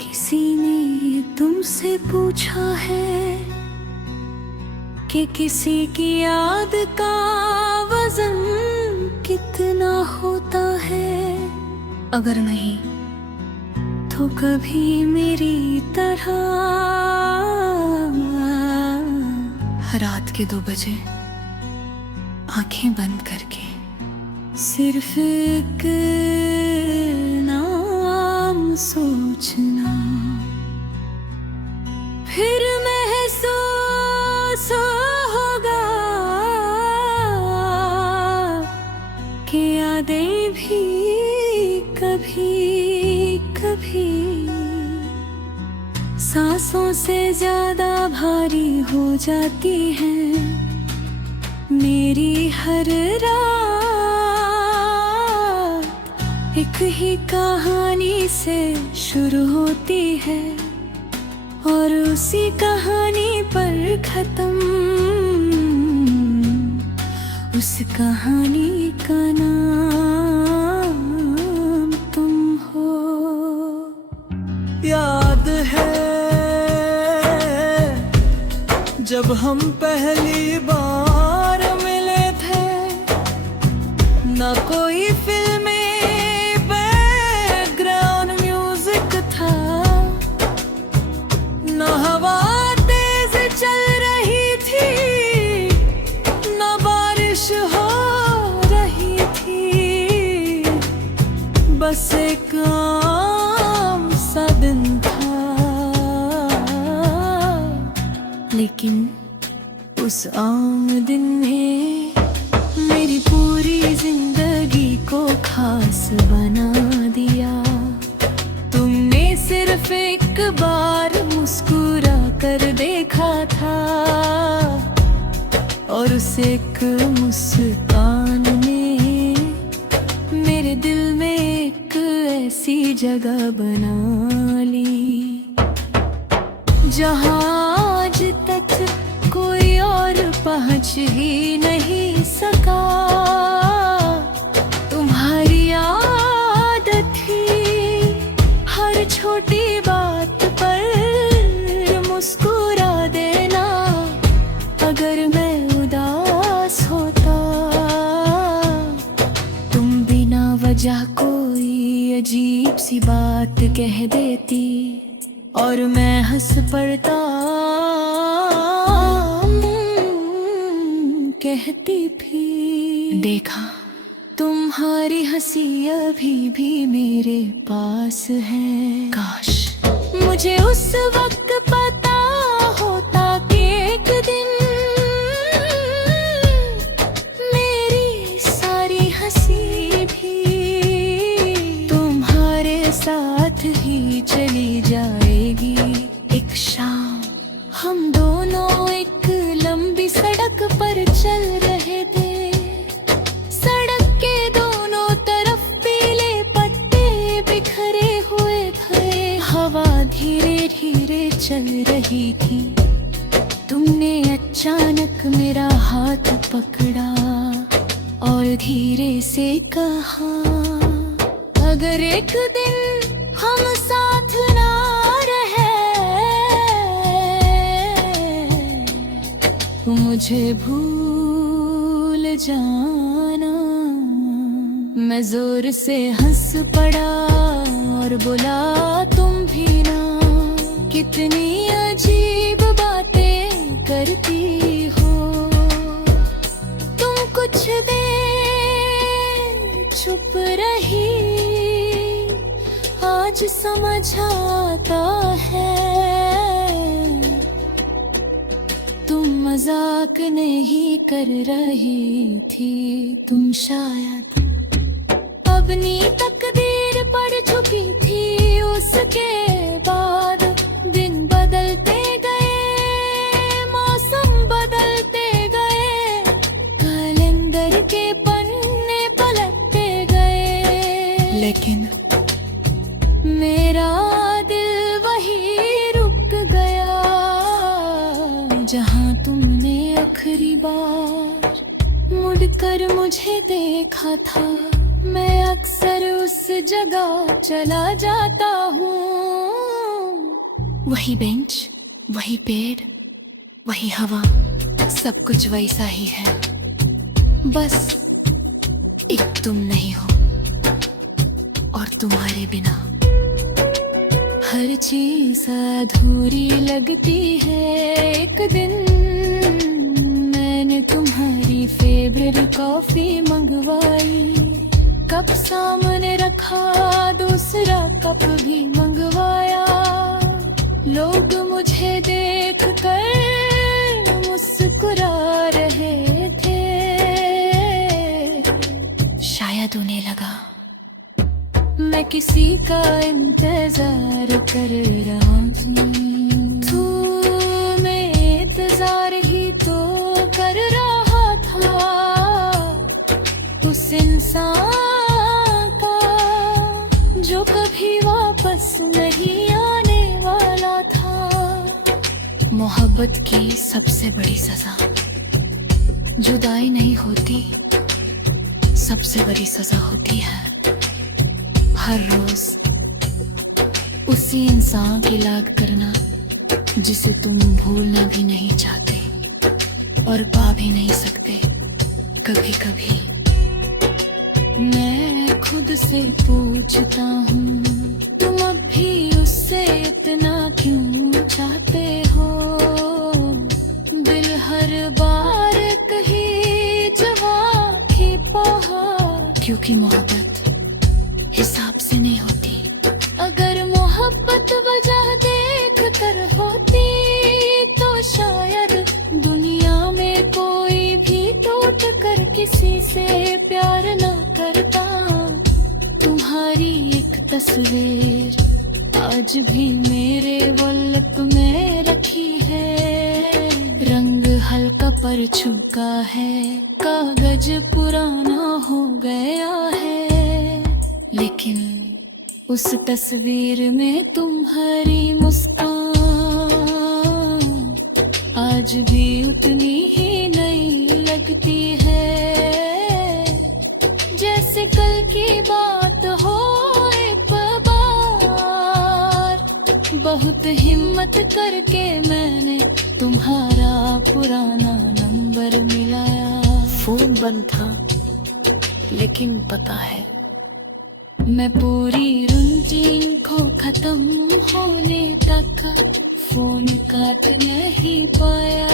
किसी ने तुमसे पूछा है कि किसी की याद का वजन कितना होता है। अगर नहीं तो कभी मेरी तरह रात के 2 बजे आंखें बंद करके सिर्फ एक नाम सोचना, फिर महसूस होगा कि यादें भी कभी कभी सांसों से ज्यादा भारी हो जाती हैं। मेरी हर रात एक ही कहानी से शुरू होती है और उसी कहानी पर खत्म। उस कहानी का नाम तुम हो। याद है जब हम पहली बार मिले थे, ना कोई फिल्में बैकग्राउंड म्यूजिक था, ना हवा तेज चल रही थी, ना बारिश हो रही थी। बस एक आम सा दिन था, लेकिन उस आम दिन ने मेरी पूरी जिंदगी को खास बना दिया। तुमने सिर्फ एक बार मुस्कुरा कर देखा था और उस एक मुस्कान ने मेरे दिल में एक ऐसी जगह बना ली जहां आज तक कोई और पहुंच ही नहीं सका। तुम्हारी आदत थी हर छोटी बात पर मुस्कुरा देना। अगर मैं उदास होता, तुम बिना वजह कोई अजीब सी बात कह देती और मैं हंस पड़ता, कहती फिर देखा तुम्हारी हंसी अभी भी मेरे पास है। काश मुझे उस वक्त पता होता कि एक दिन मेरी सारी हंसी भी तुम्हारे साथ ही चली जाएगी। एक शाम हम दोनों एक लंबी सड़क पर चल रहे थे। सड़क के दोनों तरफ पीले पत्ते बिखरे हुए थे। हवा धीरे धीरे चल रही थी। तुमने अचानक मेरा हाथ पकड़ा और धीरे से कहा, अगर एक दिन हम साथ ना रहे, मुझे भूल जाना। मैं जोर से हंस पड़ा और बोला, तुम भी ना कितनी अजीब बातें करती हो। तुम कुछ देर चुप रही, आज समझ आता है तुम मजाक नहीं कर रही थी। तुम शायद अपनी तकदीर पर झुकी थी। उसके बाद दिन बदलते गए, मौसम बदलते गए, कैलेंडर के पन्ने पलटते गए, लेकिन मेरा दिल वही रुक गया जहां तुमने आखिरी बार मुड़कर मुझे देखा था, मैं अक्सर उस जगह चला जाता हूँ। वही बेंच, वही पेड़, वही हवा, सब कुछ वैसा ही है, बस एक तुम नहीं हो और तुम्हारे बिना हर चीज अधूरी लगती है। एक दिन मैंने तुम्हारी फेवरेट कॉफी मंगवाई, कप सामने रखा, दूसरा कप भी मंगवाया। लोग मुझे देख कर मुस्कुरा रहे थे, शायद उन्हें लगा मैं किसी का इंतजार कर रहा हूँ। तू मैं इंतजार ही तो कर रहा था, उस इंसान का जो कभी वापस नहीं आने वाला था। मोहब्बत की सबसे बड़ी सजा जुदाई नहीं होती, सबसे बड़ी सजा होती है हर रोज उसी इंसान की याद करना जिसे तुम भूलना भी नहीं चाहते और पा भी नहीं सकते। कभी कभी मैं खुद से पूछता हूँ, तुम अब भी उससे इतना क्यों चाहते हो? दिल हर बार कहीं जवाब ही पाहा, क्योंकि मोहब्बत हिसाब से नहीं होती। अगर मोहब्बत वजह देख कर होती तो शायद दुनिया में कोई भी टूट कर किसी से प्यार न करता। तुम्हारी एक तस्वीर आज भी मेरे वॉलेट में रखी है, रंग हल्का पर चुका है, कागज पुराना हो गया है, लेकिन उस तस्वीर में तुम्हारी मुस्कान आज भी उतनी ही नई लगती है, जैसे कल की बात हो एक बार। बहुत हिम्मत करके मैंने तुम्हारा पुराना नंबर मिलाया। फोन बंद था, लेकिन पता है मैं पूरी रूटीन को खत्म होने तक फोन काट नहीं पाया।